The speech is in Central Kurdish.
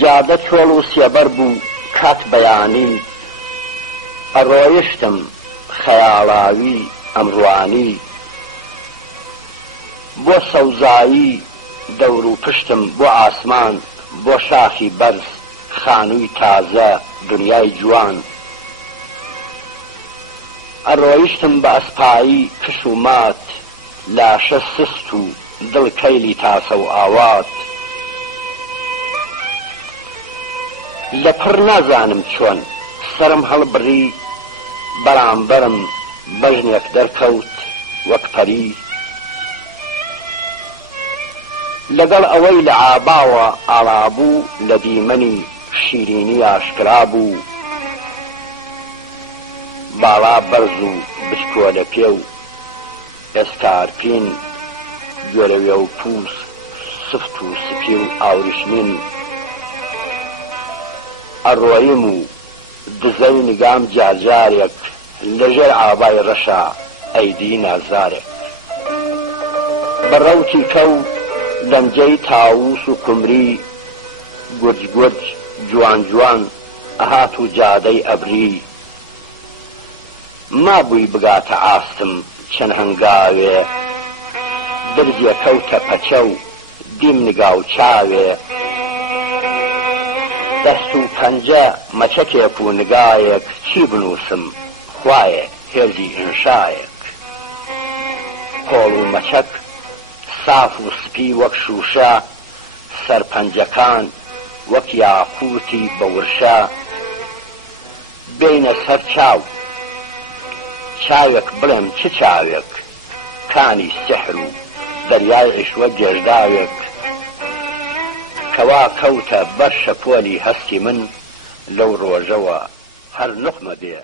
جادە چۆڵ و سێبەر بوو کات بەیانی ئەڕۆیشتم خەیاڵاوی ئەمڕوانی بۆ سەوزایی دەور و پشتم بۆ ئاسمان بۆ شاخی بەرز خانووی تازە دنیای جوان ئەڕۆیشتم بە ئەسپایی کش و مات لاشە سست و دڵ کەیلی تاسە و ئاوات لەپڕ نازانم چۆن سرم هەڵبڕی بەرامبەرم بەژنێک دەرکەوت وەک پەری لەگەڵ ئەوەی لە ئاباوە ئاڵابوو لە دیمەنی شیرینی ئاشکرا بوو باڵا بەرز و بچکۆلە پێ و ئێسکارپین گوێرەوێ و پووس سفت و سپی و ئاوریشمین ئەڕۆیم و دزەی نگام جارجارێک لەژێر ئابای ڕەشا ئەیدی نازارێک بەڕەوتی کەو لەنجەی تاووس و کومری گورج گورج جوان جوان ئەهات و جادەی ئەبری مابووی بگاتە ئاستم چەند هەنگاوێ درزیە کەوتە پەچە و دیم نگا و چاوێ دەست و پەنجە مەچەکێک و نگایەک چی بنووسم خوایە هێزی ئینشایەک قۆڵ و مەچەک ساف و سپی وەک شوشە سەرپەنجەکان وەک یاقوتی بە ورشە بینە سەر چاو چاوێک بڵێم چ چاوێک کانی سحر و دەریای عیشوە گێژداوێک کەوا کەوتە بەر شەپۆلی هەستی من لەو ڕۆژەوە هەر نوقمە بێ